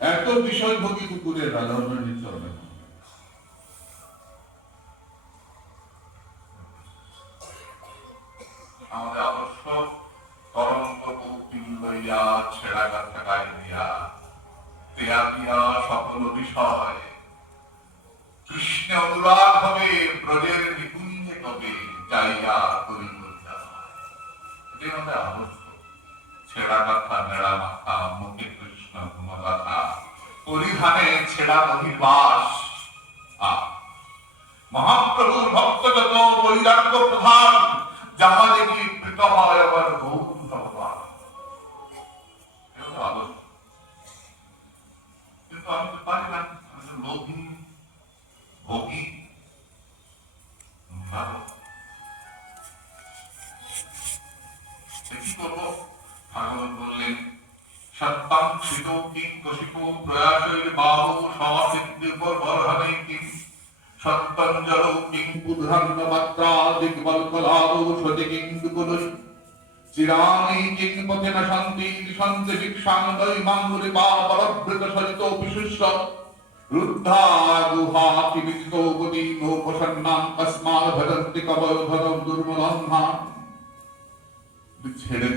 এত বিষয়ভোগী কুকুরের রাজর্ণের চলবে না। আমাদের আদর্শ তরঙ্গ কৌপিল লইয়া ছেড়া গাথা গায়ে দিয়া তেয়া দিয়া সকল বিষয় কৃষ্ণে অনুরাগ হবে ব্রজের নিকুঞ্জে কবে যাইয়া করিব এটি আমাদের আদর্শ। ছেড়া গাথা নেড়া মাথা মুখে কৃষ্ণ গুণগাথা পরিধানে ছেড়া বহির্বাস। মহাপ্রভুর ভক্ত যত বৈরাগ্য প্রধান যাহা দেখি প্রীত হয় আবার গৌর ভগবান। আদর্শ। কিন্তু আমি তো পারি না, আমি তো লোভী ভোগী। কি করবো? ভাগবত বললেন সত্যাংশিত কিং কশিপ প্রয়াসৈর বাহু সমাসিদ্ধিপর বরহণে কিং সত্যঞ্জল কিং বুধান্ন মাত্রা দিগ্বল্কলাদৌ সতি কিং দুকুলই চিরানি কিং পথেন শান্তি দিশন্তে ভিক্ষাং দৈমাঙ্গুরে বা পরভৃত সরিত বিশুষ্য রুদ্ধা গুহা কিবিদিত গতি নোপসন্নাং কস্মাৎ ভজন্তি কবল ভদম দুর্মলন্হা। ছেড়ে